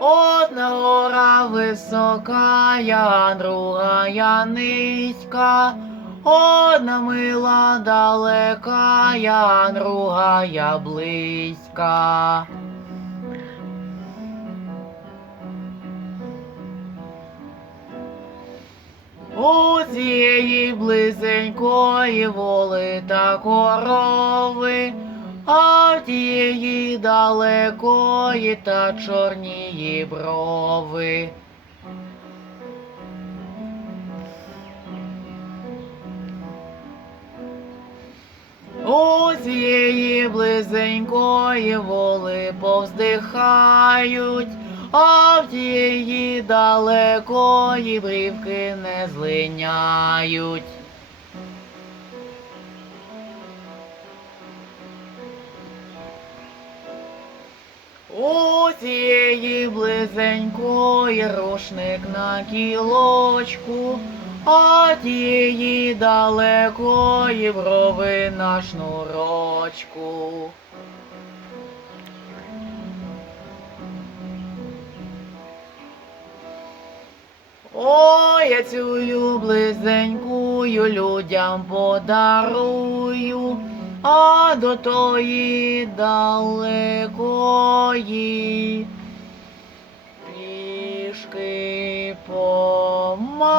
Одна гора високая, другая низька, одна мила далекая, другая близька. У цієї близенької воли та корови, а в тієї далекої та чорнії брови. У цієї близенької воли повздихають, а в тієї далекої брівки не злиняють. Цієї близенької рушник на кілочку, а тієї далекої брови на шнурочку. Ой, я цю близенькую людям подарую, а до тої далекої пішки помандруй.